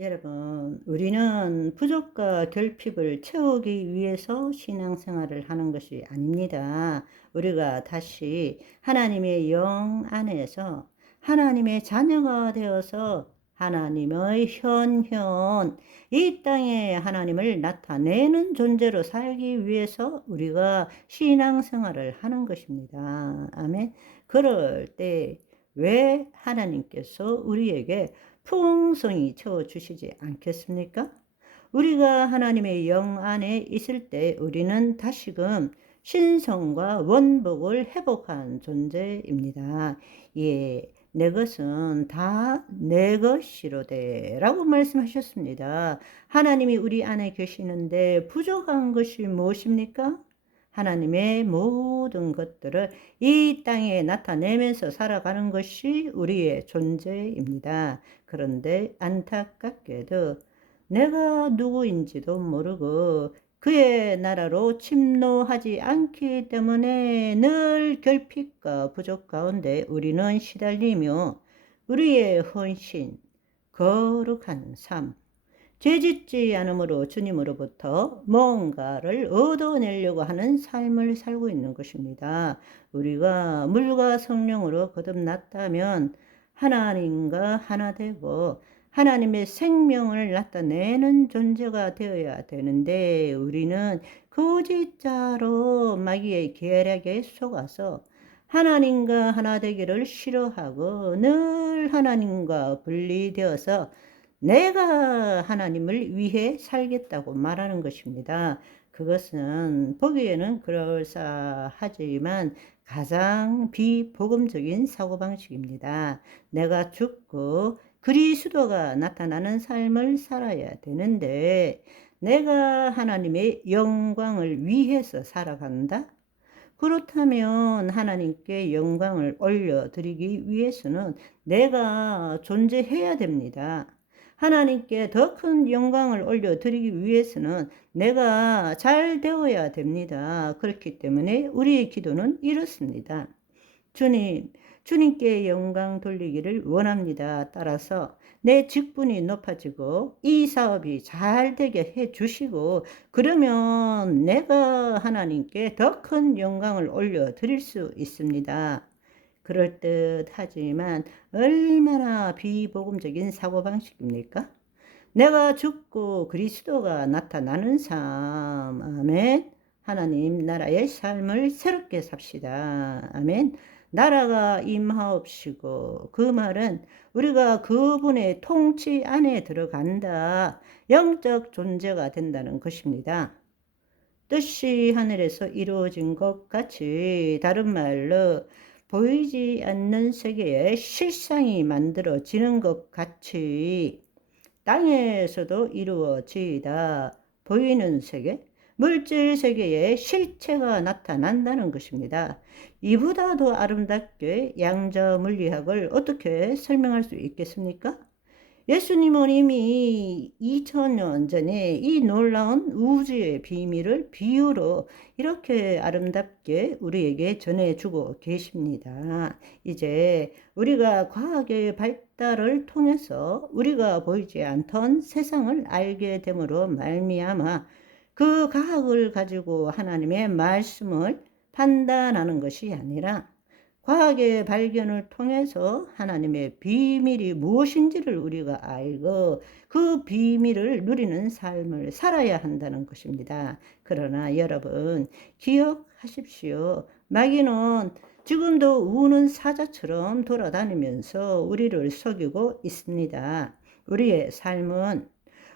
여러분, 우리는 부족과 결핍을 채우기 위해서 신앙생활을 하는 것이 아닙니다. 우리가 다시 하나님의 영 안에서 하나님의 자녀가 되어서 하나님의 현현, 이 땅에 하나님을 나타내는 존재로 살기 위해서 우리가 신앙생활을 하는 것입니다. 아멘. 그럴 때 왜 하나님께서 우리에게 풍성히 채워주시지 않겠습니까? 우리가 하나님의 영 안에 있을 때 우리는 다시금 신성과 원복을 회복한 존재입니다. 예, 내 것은 다 내 것이로되 라고 말씀하셨습니다. 하나님이 우리 안에 계시는데 부족한 것이 무엇입니까? 하나님의 모든 것들을 이 땅에 나타내면서 살아가는 것이 우리의 존재입니다. 그런데 안타깝게도 내가 누구인지도 모르고 그의 나라로 침노하지 않기 때문에 늘 결핍과 부족 가운데 우리는 시달리며 우리의 헌신, 거룩한 삶, 죄짓지 않으므로 주님으로부터 뭔가를 얻어내려고 하는 삶을 살고 있는 것입니다. 우리가 물과 성령으로 거듭났다면 하나님과 하나 되고 하나님의 생명을 나타내는 존재가 되어야 되는데 우리는 거짓자로 마귀의 계략에 속아서 하나님과 하나 되기를 싫어하고 늘 하나님과 분리되어서 내가 하나님을 위해 살겠다고 말하는 것입니다. 그것은 보기에는 그럴싸하지만 가장 비복음적인 사고방식입니다. 내가 죽고 그리스도가 나타나는 삶을 살아야 되는데 내가 하나님의 영광을 위해서 살아간다? 그렇다면 하나님께 영광을 올려드리기 위해서는 내가 존재해야 됩니다. 하나님께 더 큰 영광을 올려드리기 위해서는 내가 잘 되어야 됩니다. 그렇기 때문에 우리의 기도는 이렇습니다. 주님, 주님께 영광 돌리기를 원합니다. 따라서 내 직분이 높아지고 이 사업이 잘 되게 해 주시고 그러면 내가 하나님께 더 큰 영광을 올려드릴 수 있습니다. 그럴듯하지만 얼마나 비복음적인 사고방식입니까? 내가 죽고 그리스도가 나타나는 삶. 아멘. 하나님 나라의 삶을 새롭게 삽시다. 아멘. 나라가 임하옵시고 그 말은 우리가 그분의 통치 안에 들어간다. 영적 존재가 된다는 것입니다. 뜻이 하늘에서 이루어진 것 같이 다른 말로 보이지 않는 세계에 실상이 만들어지는 것 같이 땅에서도 이루어지다. 보이는 세계, 물질 세계에 실체가 나타난다는 것입니다. 이보다 더 아름답게 양자 물리학을 어떻게 설명할 수 있겠습니까? 예수님은 이미 2000년 전에 이 놀라운 우주의 비밀을 비유로 이렇게 아름답게 우리에게 전해주고 계십니다. 이제 우리가 과학의 발달을 통해서 우리가 보이지 않던 세상을 알게 됨으로 말미암아 그 과학을 가지고 하나님의 말씀을 판단하는 것이 아니라 과학의 발견을 통해서 하나님의 비밀이 무엇인지를 우리가 알고 그 비밀을 누리는 삶을 살아야 한다는 것입니다. 그러나 여러분 기억하십시오. 마귀는 지금도 우는 사자처럼 돌아다니면서 우리를 속이고 있습니다. 우리의 삶은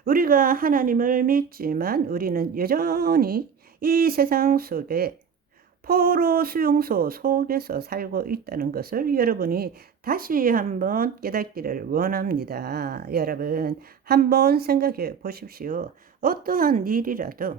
우리가 하나님을 믿지만 우리는 여전히 이 세상 속에 포로 수용소 속에서 살고 있다는 것을 여러분이 다시 한번 깨닫기를 원합니다. 여러분, 한번 생각해 보십시오. 어떠한 일이라도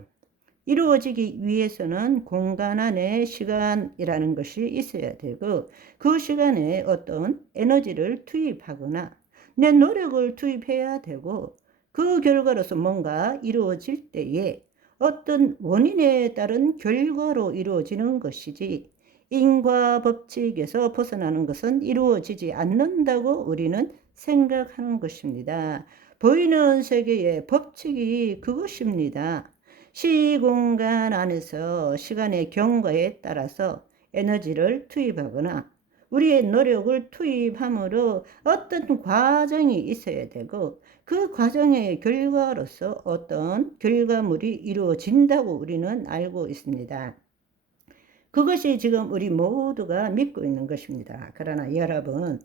이루어지기 위해서는 공간 안에 시간이라는 것이 있어야 되고 그 시간에 어떤 에너지를 투입하거나 내 노력을 투입해야 되고 그 결과로서 뭔가 이루어질 때에 어떤 원인에 따른 결과로 이루어지는 것이지 인과 법칙에서 벗어나는 것은 이루어지지 않는다고 우리는 생각하는 것입니다. 보이는 세계의 법칙이 그것입니다. 시공간 안에서 시간의 경과에 따라서 에너지를 투입하거나 우리의 노력을 투입함으로 어떤 과정이 있어야 되고 그 과정의 결과로서 어떤 결과물이 이루어진다고 우리는 알고 있습니다. 그것이 지금 우리 모두가 믿고 있는 것입니다. 그러나 여러분,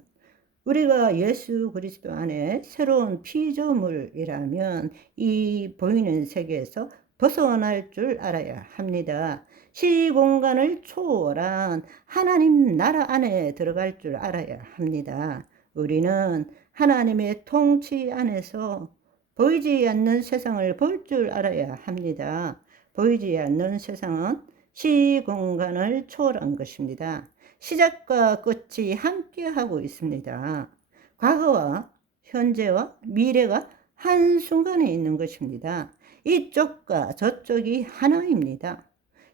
우리가 예수 그리스도 안에 새로운 피조물이라면 이 보이는 세계에서 벗어날 줄 알아야 합니다. 시공간을 초월한 하나님 나라 안에 들어갈 줄 알아야 합니다. 우리는 하나님의 통치 안에서 보이지 않는 세상을 볼 줄 알아야 합니다. 보이지 않는 세상은 시공간을 초월한 것입니다. 시작과 끝이 함께하고 있습니다. 과거와 현재와 미래가 한순간에 있는 것입니다. 이쪽과 저쪽이 하나입니다.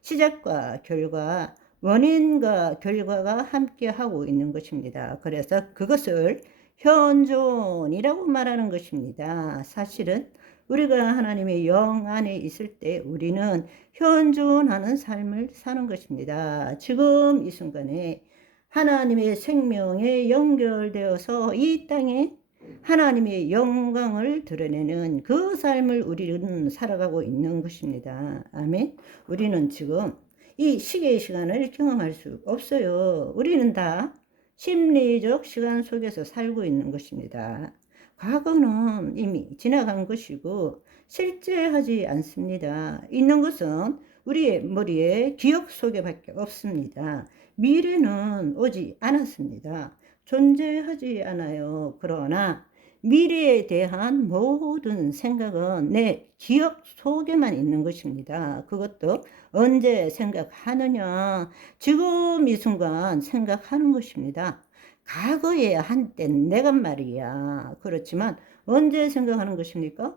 시작과 결과, 원인과 결과가 함께하고 있는 것입니다. 그래서 그것을 현존이라고 말하는 것입니다. 사실은 우리가 하나님의 영 안에 있을 때 우리는 현존하는 삶을 사는 것입니다. 지금 이 순간에 하나님의 생명에 연결되어서 이 땅에 하나님의 영광을 드러내는 그 삶을 우리는 살아가고 있는 것입니다. 아멘. 우리는 지금 이 시계의 시간을 경험할 수 없어요. 우리는 다 심리적 시간 속에서 살고 있는 것입니다. 과거는 이미 지나간 것이고 실제하지 않습니다. 있는 것은 우리의 머리에 기억 속에밖에 없습니다. 미래는 오지 않았습니다. 존재하지 않아요. 그러나 미래에 대한 모든 생각은 내 기억 속에만 있는 것입니다. 그것도 언제 생각하느냐? 지금 이 순간 생각하는 것입니다. 과거에 한때 내가 말이야. 그렇지만 언제 생각하는 것입니까?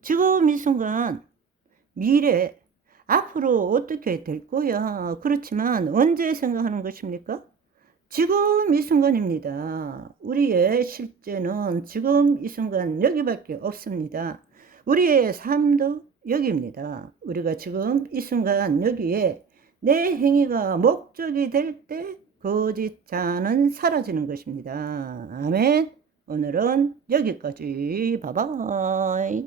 지금 이 순간, 미래, 앞으로 어떻게 될 거야. 그렇지만 언제 생각하는 것입니까? 지금 이 순간입니다. 우리의 실제는 지금 이 순간 여기밖에 없습니다. 우리의 삶도 여기입니다. 우리가 지금 이 순간 여기에 내 행위가 목적이 될 때 거짓 자는 사라지는 것입니다. 아멘. 오늘은 여기까지. 바이바이.